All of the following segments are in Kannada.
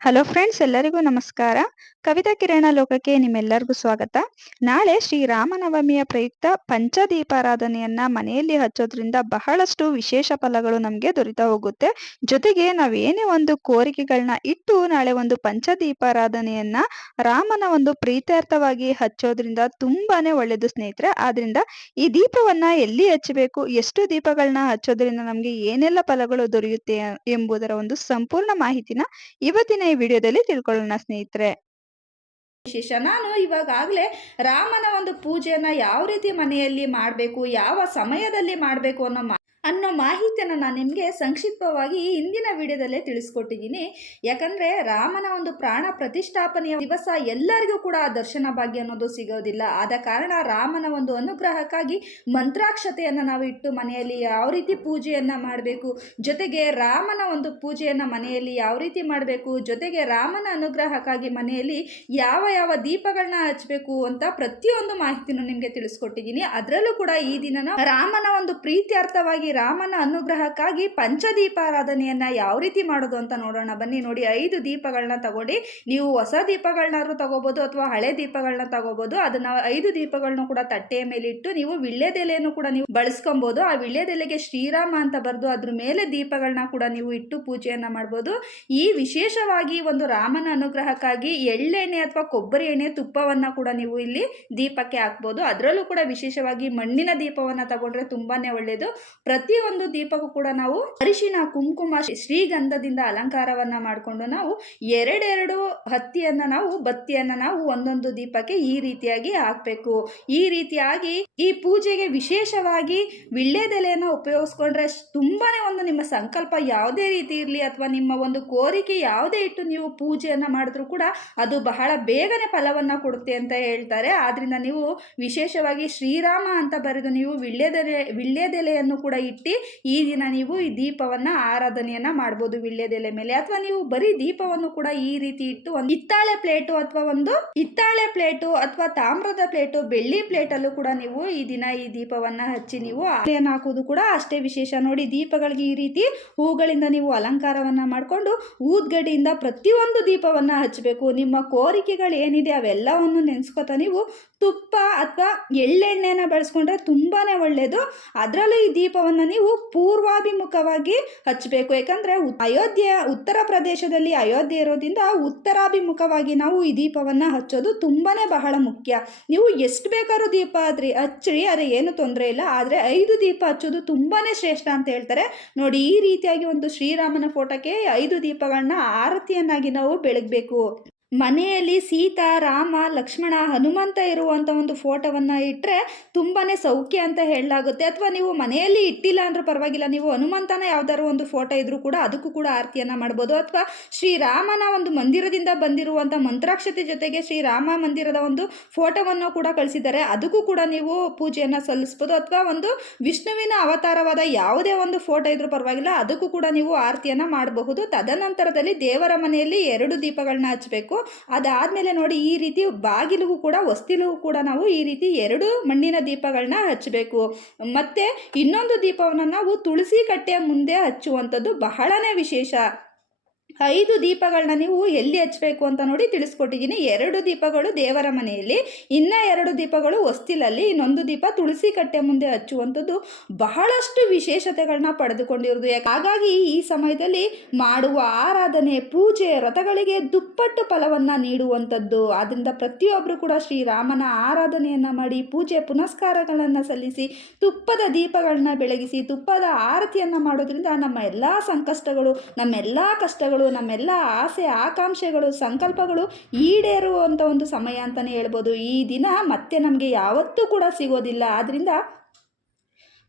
ಹಲೋ ಫ್ರೆಂಡ್ಸ್ ಎಲ್ಲರಿಗೂ ನಮಸ್ಕಾರ. ಕವಿತಾ ಕಿರಣ ಲೋಕಕ್ಕೆ ನಿಮ್ಮೆಲ್ಲರಿಗೂ ಸ್ವಾಗತ. ನಾಳೆ ಶ್ರೀರಾಮನವಮಿಯ ಪ್ರಯುಕ್ತ ಪಂಚದೀಪಾರಾಧನೆಯನ್ನ ಮನೆಯಲ್ಲಿ ಹಚ್ಚೋದ್ರಿಂದ ಬಹಳಷ್ಟು ವಿಶೇಷ ಫಲಗಳು ನಮಗೆ ದೊರೀತಾ ಹೋಗುತ್ತೆ. ಜೊತೆಗೆ ನಾವೇನೇ ಒಂದು ಕೋರಿಕೆಗಳನ್ನ ಇಟ್ಟು ನಾಳೆ ಒಂದು ಪಂಚದೀಪಾರಾಧನೆಯನ್ನ ರಾಮನ ಒಂದು ಪ್ರೀತ್ಯರ್ಥವಾಗಿ ಹಚ್ಚೋದ್ರಿಂದ ತುಂಬಾನೇ ಒಳ್ಳೇದು ಸ್ನೇಹಿತರೆ. ಆದ್ರಿಂದ ಈ ದೀಪವನ್ನ ಎಲ್ಲಿ ಹಚ್ಚಬೇಕು, ಎಷ್ಟು ದೀಪಗಳನ್ನ ಹಚ್ಚೋದ್ರಿಂದ ನಮ್ಗೆ ಏನೆಲ್ಲ ಫಲಗಳು ದೊರೆಯುತ್ತೆ ಎಂಬುದರ ಒಂದು ಸಂಪೂರ್ಣ ಮಾಹಿತಿನ ಇವತ್ತಿನ ಈ ವಿಡಿಯೋದಲ್ಲಿ ತಿಳ್ಕೊಳ್ಳೋಣ ಸ್ನೇಹಿತರೆ. ವಿಶೇಷ, ನಾನು ಇವಾಗಲೇ ರಾಮನ ಒಂದು ಪೂಜೆಯನ್ನು ಯಾವ ರೀತಿ ಮನೆಯಲ್ಲಿ ಮಾಡಬೇಕು, ಯಾವ ಸಮಯದಲ್ಲಿ ಮಾಡಬೇಕು ಅನ್ನೋ ಅನ್ನೋ ಮಾಹಿತಿಯನ್ನು ನಾನು ನಿಮಗೆ ಸಂಕ್ಷಿಪ್ತವಾಗಿ ಈ ಹಿಂದಿನ ವಿಡಿಯೋದಲ್ಲೇ ತಿಳಿಸ್ಕೊಟ್ಟಿದ್ದೀನಿ. ಯಾಕಂದರೆ ರಾಮನ ಒಂದು ಪ್ರಾಣ ಪ್ರತಿಷ್ಠಾಪನೆಯ ದಿವಸ ಎಲ್ಲರಿಗೂ ಕೂಡ ದರ್ಶನ ಭಾಗ್ಯ ಅನ್ನೋದು ಸಿಗೋದಿಲ್ಲ. ಆದ ಕಾರಣ ರಾಮನ ಒಂದು ಅನುಗ್ರಹಕ್ಕಾಗಿ ಮಂತ್ರಾಕ್ಷತೆಯನ್ನು ನಾವು ಇಟ್ಟು ಮನೆಯಲ್ಲಿ ಯಾವ ರೀತಿ ಪೂಜೆಯನ್ನು ಮಾಡಬೇಕು, ಜೊತೆಗೆ ರಾಮನ ಒಂದು ಪೂಜೆಯನ್ನು ಮನೆಯಲ್ಲಿ ಯಾವ ರೀತಿ ಮಾಡಬೇಕು, ಜೊತೆಗೆ ರಾಮನ ಅನುಗ್ರಹಕ್ಕಾಗಿ ಮನೆಯಲ್ಲಿ ಯಾವ ಯಾವ ದೀಪಗಳನ್ನ ಹಚ್ಚಬೇಕು ಅಂತ ಪ್ರತಿಯೊಂದು ಮಾಹಿತಿನೂ ನಿಮಗೆ ತಿಳಿಸ್ಕೊಟ್ಟಿದ್ದೀನಿ. ಅದರಲ್ಲೂ ಕೂಡ ಈ ದಿನ ರಾಮನ ಒಂದು ಪ್ರೀತ್ಯರ್ಥವಾಗಿ ರಾಮನ ಅನುಗ್ರಹಕ್ಕಾಗಿ ಪಂಚದೀಪಾರಾಧನೆಯನ್ನ ಯಾವ ರೀತಿ ಮಾಡೋದು ಅಂತ ನೋಡೋಣ. ಬನ್ನಿ, ನೋಡಿ, ಐದು ದೀಪಗಳನ್ನ ತಗೊಂಡು ನೀವು ಹೊಸ ದೀಪಗಳನ್ನಾದ್ರೂ ತಗೋಬಹುದು ಅಥವಾ ಹಳೆ ದೀಪಗಳನ್ನ ತಗೋಬಹುದು ಅದನ್ನ ಐದು ದೀಪಗಳನ್ನ ಕೂಡ ತಟ್ಟೆಯ ಮೇಲೆ ಇಟ್ಟು ನೀವು ವಿಳ್ಯದೆಲೆಯನ್ನು ಕೂಡ ನೀವು ಬಳಸ್ಕೊಬಹುದು ಆ ವಿಳ್ಯದೆಲೆಗೆ ಶ್ರೀರಾಮ ಅಂತ ಬರೆದು ಅದ್ರ ಮೇಲೆ ದೀಪಗಳನ್ನ ಕೂಡ ನೀವು ಇಟ್ಟು ಪೂಜೆಯನ್ನ ಮಾಡ್ಬೋದು. ಈ ವಿಶೇಷವಾಗಿ ಒಂದು ರಾಮನ ಅನುಗ್ರಹಕ್ಕಾಗಿ ಎಳ್ಳೆಣ್ಣೆ ಅಥವಾ ಕೊಬ್ಬರಿ ಎಣ್ಣೆ ತುಪ್ಪವನ್ನ ಕೂಡ ನೀವು ಇಲ್ಲಿ ದೀಪಕ್ಕೆ ಹಾಕ್ಬೋದು. ಅದರಲ್ಲೂ ಕೂಡ ವಿಶೇಷವಾಗಿ ಮಣ್ಣಿನ ದೀಪವನ್ನ ತಗೊಂಡ್ರೆ ತುಂಬಾನೇ ಒಳ್ಳೆಯದು ಪ್ರತಿಯೊಂದು ದೀಪಕ್ಕೂ ಕೂಡ ನಾವು ಅರಿಶಿನ, ಕುಂಕುಮ ಶ್ರೀಗಂಧದಿಂದ ಅಲಂಕಾರವನ್ನ ಮಾಡಿಕೊಂಡು ನಾವು ಎರಡೆರಡು ಹತ್ತಿಯನ್ನ ನಾವು, ಬತ್ತಿಯನ್ನ ನಾವು ಒಂದೊಂದು ದೀಪಕ್ಕೆ ಈ ರೀತಿಯಾಗಿ ಹಾಕ್ಬೇಕು. ಈ ರೀತಿಯಾಗಿ ಈ ಪೂಜೆಗೆ ವಿಶೇಷವಾಗಿ ವಿಳ್ಳೆದೆಲೆಯನ್ನು ಉಪಯೋಗಿಸ್ಕೊಂಡ್ರೆ ತುಂಬಾನೇ ಒಂದು ನಿಮ್ಮ ಸಂಕಲ್ಪ ಯಾವುದೇ ರೀತಿ ಇರಲಿ ಅಥವಾ ನಿಮ್ಮ ಒಂದು ಕೋರಿಕೆ ಯಾವುದೇ ಇಟ್ಟು ನೀವು ಪೂಜೆಯನ್ನ ಮಾಡಿದ್ರು ಕೂಡ ಅದು ಬಹಳ ಬೇಗನೆ ಫಲವನ್ನ ಕೊಡುತ್ತೆ ಅಂತ ಹೇಳ್ತಾರೆ. ಆದ್ರಿಂದ ನೀವು ವಿಶೇಷವಾಗಿ ಶ್ರೀರಾಮ ಅಂತ ಬರೆದು ನೀವು ವಿಳ್ಳೆದೆಲೆ ವಿಳ್ಳೆದೆಲೆಯನ್ನು ಕೂಡ ಇಟ್ಟು ಈ ದಿನ ನೀವು ಈ ದೀಪವನ್ನ ಆರಾಧನೆಯನ್ನ ಮಾಡ್ಬೋದು ವಿಳ್ಯದೆಲೆ ಮೇಲೆ. ಅಥವಾ ನೀವು ಬರೀ ದೀಪವನ್ನು ಕೂಡ ಈ ರೀತಿ ಇಟ್ಟು ಒಂದು ಹಿತ್ತಾಳೆ ಪ್ಲೇಟು ಅಥವಾ ಒಂದು ಹಿತ್ತಾಳೆ ಪ್ಲೇಟು ಅಥವಾ ತಾಮ್ರದ ಪ್ಲೇಟು, ಬೆಳ್ಳಿ ಪ್ಲೇಟಲ್ಲೂ ಕೂಡ ನೀವು ಈ ದಿನ ಈ ದೀಪವನ್ನ ಹಚ್ಚಿ ನೀವು ಆಲೆಯನ್ನು ಹಾಕೋದು ಕೂಡ ಅಷ್ಟೇ ವಿಶೇಷ. ನೋಡಿ, ದೀಪಗಳಿಗೆ ಈ ರೀತಿ ಹೂಗಳಿಂದ ನೀವು ಅಲಂಕಾರವನ್ನ ಮಾಡಿಕೊಂಡು ಊದ್ಗಡಿಯಿಂದ ಪ್ರತಿಯೊಂದು ದೀಪವನ್ನ ಹಚ್ಚಬೇಕು. ನಿಮ್ಮ ಕೋರಿಕೆಗಳು ಏನಿದೆ ಅವೆಲ್ಲವನ್ನು ನೆನೆಸ್ಕೊತಾ ನೀವು ತುಪ್ಪ ಅಥವಾ ಎಳ್ಳೆಣ್ಣೆನ ಬಳಸ್ಕೊಂಡ್ರೆ ತುಂಬಾನೇ ಒಳ್ಳೆಯದು ಅದರಲ್ಲೂ ಈ ದೀಪವನ್ನು ನೀವು ಪೂರ್ವಾಭಿಮುಖವಾಗಿ ಹಚ್ಚಬೇಕು. ಯಾಕಂದರೆ ಅಯೋಧ್ಯೆ ಉತ್ತರ ಪ್ರದೇಶದಲ್ಲಿ ಅಯೋಧ್ಯೆ ಇರೋದ್ರಿಂದ ಉತ್ತರಾಭಿಮುಖವಾಗಿ ನಾವು ಈ ದೀಪವನ್ನ ಹಚ್ಚೋದು ತುಂಬಾನೇ ಬಹಳ ಮುಖ್ಯ. ನೀವು ಎಷ್ಟು ಬೇಕಾದ್ರೂ ದೀಪ ಆದ್ರಿ ಹಚ್ಚ್ರಿ ಆದರೆ ಏನು ತೊಂದರೆ ಇಲ್ಲ. ಆದರೆ ಐದು ದೀಪ ಹಚ್ಚೋದು ತುಂಬಾನೇ ಶ್ರೇಷ್ಠ ಅಂತ ಹೇಳ್ತಾರೆ. ನೋಡಿ, ಈ ರೀತಿಯಾಗಿ ಒಂದು ಶ್ರೀರಾಮನ ಫೋಟೋಕ್ಕೆ ಐದು ದೀಪಗಳನ್ನ ಆರತಿಯನ್ನಾಗಿ ನಾವು ಬೆಳಗಬೇಕು. ಮನೆಯಲ್ಲಿ ಸೀತಾ, ರಾಮ, ಲಕ್ಷ್ಮಣ, ಹನುಮಂತ ಇರುವಂಥ ಒಂದು ಫೋಟೋವನ್ನು ಇಟ್ಟರೆ ತುಂಬಾ ಸೌಖ್ಯ ಅಂತ ಹೇಳಲಾಗುತ್ತೆ. ಅಥವಾ ನೀವು ಮನೆಯಲ್ಲಿ ಇಟ್ಟಿಲ್ಲ ಅಂದರೂ ಪರವಾಗಿಲ್ಲ, ನೀವು ಹನುಮಂತನ ಯಾವ್ದಾದ್ರು ಒಂದು ಫೋಟೋ ಇದ್ರೂ ಕೂಡ ಅದಕ್ಕೂ ಕೂಡ ಆರತಿಯನ್ನು ಮಾಡ್ಬೋದು. ಅಥವಾ ಶ್ರೀರಾಮನ ಒಂದು ಮಂದಿರದಿಂದ ಬಂದಿರುವಂಥ ಮಂತ್ರಾಕ್ಷತೆ ಜೊತೆಗೆ ಶ್ರೀರಾಮ ಮಂದಿರದ ಒಂದು ಫೋಟೋವನ್ನು ಕೂಡ ಕಳಿಸಿದ್ದಾರೆ. ಅದಕ್ಕೂ ಕೂಡ ನೀವು ಪೂಜೆಯನ್ನು ಸಲ್ಲಿಸ್ಬೋದು. ಅಥವಾ ಒಂದು ವಿಷ್ಣುವಿನ ಅವತಾರವಾದ ಯಾವುದೇ ಒಂದು ಫೋಟೋ ಇದ್ರೂ ಪರವಾಗಿಲ್ಲ, ಅದಕ್ಕೂ ಕೂಡ ನೀವು ಆರತಿಯನ್ನು ಮಾಡಬಹುದು. ತದನಂತರದಲ್ಲಿ ದೇವರ ಮನೆಯಲ್ಲಿ ಎರಡು ದೀಪಗಳನ್ನ ಹಚ್ಚಬೇಕು ಅದಾದಮೇಲೆ ನೋಡಿ ಈ ರೀತಿ ಬಾಗಿಲಿಗೂ ಕೂಡ ವಸ್ತಿಲಿಗೂ ಕೂಡ ನಾವು ಈ ರೀತಿ ಎರಡು ಮಣ್ಣಿನ ದೀಪಗಳನ್ನ ಹಚ್ಚಬೇಕು ಮತ್ತು ಇನ್ನೊಂದು ದೀಪವನ್ನು ನಾವು ತುಳಸಿ ಕಟ್ಟೆಯ ಮುಂದೆ ಹಚ್ಚುವಂಥದ್ದು ಬಹಳನೇ ವಿಶೇಷ. ಐದು ದೀಪಗಳನ್ನ ನೀವು ಎಲ್ಲಿ ಹಚ್ಚಬೇಕು ಅಂತ ನೋಡಿ ತಿಳಿಸ್ಕೊಟ್ಟಿದ್ದೀನಿ. ಎರಡು ದೀಪಗಳು ದೇವರ ಮನೆಯಲ್ಲಿ, ಇನ್ನ ಎರಡು ದೀಪಗಳು ಹೊಸ್ತಿಲಲ್ಲಿ, ಇನ್ನೊಂದು ದೀಪ ತುಳಸಿ ಕಟ್ಟೆ ಮುಂದೆ ಹಚ್ಚುವಂಥದ್ದು ಬಹಳಷ್ಟು ವಿಶೇಷತೆಗಳನ್ನ ಪಡೆದುಕೊಂಡಿರೋದು ಹಾಗಾಗಿ ಈ ಸಮಯದಲ್ಲಿ ಮಾಡುವ ಆರಾಧನೆ, ಪೂಜೆ ರಥಗಳಿಗೆ ದುಪ್ಪಟ್ಟು ಫಲವನ್ನು ನೀಡುವಂಥದ್ದು. ಆದ್ದರಿಂದ ಪ್ರತಿಯೊಬ್ಬರು ಕೂಡ ಶ್ರೀರಾಮನ ಆರಾಧನೆಯನ್ನು ಮಾಡಿ, ಪೂಜೆ ಪುನಸ್ಕಾರಗಳನ್ನು ಸಲ್ಲಿಸಿ, ತುಪ್ಪದ ದೀಪಗಳನ್ನ ಬೆಳಗಿಸಿ, ತುಪ್ಪದ ಆರತಿಯನ್ನು ಮಾಡೋದ್ರಿಂದ ನಮ್ಮ ಎಲ್ಲ ಸಂಕಷ್ಟಗಳು, ನಮ್ಮೆಲ್ಲ ಕಷ್ಟಗಳು ನಮ್ಮೆಲ್ಲ ಆಸೆ, ಆಕಾಂಕ್ಷೆಗಳು, ಸಂಕಲ್ಪಗಳು ಈಡೇರುವಂಥ ಒಂದು ಸಮಯ ಅಂತಲೇ ಹೇಳ್ಬೋದು. ಈ ದಿನ ಮತ್ತೆ ನಮಗೆ ಯಾವತ್ತೂ ಕೂಡ ಸಿಗೋದಿಲ್ಲ. ಆದ್ದರಿಂದ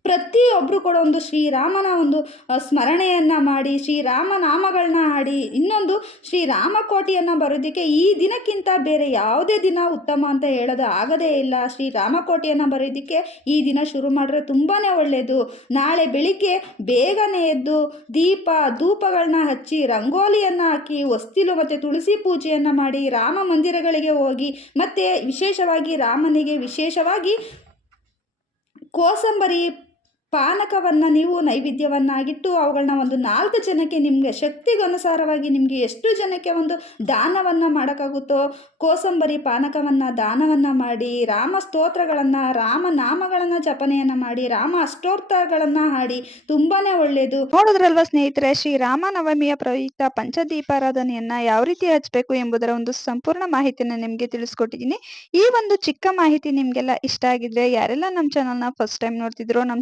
ಪ್ರತಿಯೊಬ್ಬರು ಕೂಡ ಒಂದು ಶ್ರೀರಾಮನ ಒಂದು ಸ್ಮರಣೆಯನ್ನು ಮಾಡಿ ಶ್ರೀರಾಮನಾಮಗಳನ್ನ ಹಾಡಿ, ಇನ್ನೊಂದು ಶ್ರೀರಾಮಕೋಟಿಯನ್ನು ಬರೋದಕ್ಕೆ ಈ ದಿನಕ್ಕಿಂತ ಬೇರೆ ಯಾವುದೇ ದಿನ ಉತ್ತಮ ಅಂತ ಹೇಳೋದು ಆಗದೇ ಇಲ್ಲ. ಶ್ರೀರಾಮ ಕೋಟಿಯನ್ನು ಬರೋದಕ್ಕೆ ಈ ದಿನ ಶುರು ಮಾಡಿದ್ರೆ ತುಂಬಾ ಒಳ್ಳೆಯದು ನಾಳೆ ಬೆಳಿಗ್ಗೆ ಬೇಗನೆ ಎದ್ದು ದೀಪ ಧೂಪಗಳನ್ನ ಹಚ್ಚಿ, ರಂಗೋಲಿಯನ್ನು ಹಾಕಿ, ಹೊಸ್ತಿಲು ಮತ್ತು ತುಳಸಿ ಪೂಜೆಯನ್ನು ಮಾಡಿ, ರಾಮ ಮಂದಿರಗಳಿಗೆ ಹೋಗಿ, ಮತ್ತು ವಿಶೇಷವಾಗಿ ರಾಮನಿಗೆ ವಿಶೇಷವಾಗಿ ಕೋಸಂಬರಿ ಪಾನಕವನ್ನು ನೀವು ನೈವೇದ್ಯವನ್ನಾಗಿಟ್ಟು ಅವುಗಳನ್ನ ಒಂದು ನಾಲ್ಕು ಜನಕ್ಕೆ ನಿಮಗೆ ಶಕ್ತಿಗನುಸಾರವಾಗಿ ನಿಮಗೆ ಎಷ್ಟು ಜನಕ್ಕೆ ಒಂದು ದಾನವನ್ನು ಮಾಡೋಕ್ಕಾಗುತ್ತೋ, ಕೋಸಂಬರಿ ಪಾನಕವನ್ನು ದಾನವನ್ನು ಮಾಡಿ, ರಾಮ ಸ್ತೋತ್ರಗಳನ್ನು ರಾಮನಾಮಗಳನ್ನು ಜಪನೆಯನ್ನು ಮಾಡಿ, ರಾಮ ಅಷ್ಟೋತ್ತರಗಳನ್ನು ಹಾಡಿ ತುಂಬಾ ಒಳ್ಳೆಯದು ನೋಡಿದ್ರಲ್ವ ಸ್ನೇಹಿತರೆ, ಶ್ರೀ ರಾಮನವಮಿಯ ಪ್ರಯುಕ್ತ ಪಂಚದೀಪಾರಾಧನೆಯನ್ನು ಯಾವ ರೀತಿ ಹಚ್ಚಬೇಕು ಎಂಬುದರ ಒಂದು ಸಂಪೂರ್ಣ ಮಾಹಿತಿಯನ್ನು ನಿಮಗೆ ತಿಳಿಸ್ಕೊಟ್ಟಿದ್ದೀನಿ. ಈ ಒಂದು ಚಿಕ್ಕ ಮಾಹಿತಿ ನಿಮಗೆಲ್ಲ ಇಷ್ಟ ಆಗಿದ್ರೆ ಯಾರೆಲ್ಲ ನಮ್ಮ ಚಾನಲ್ನ ಫಸ್ಟ್ ಟೈಮ್ ನೋಡ್ತಿದ್ರು, ನಮ್ಮ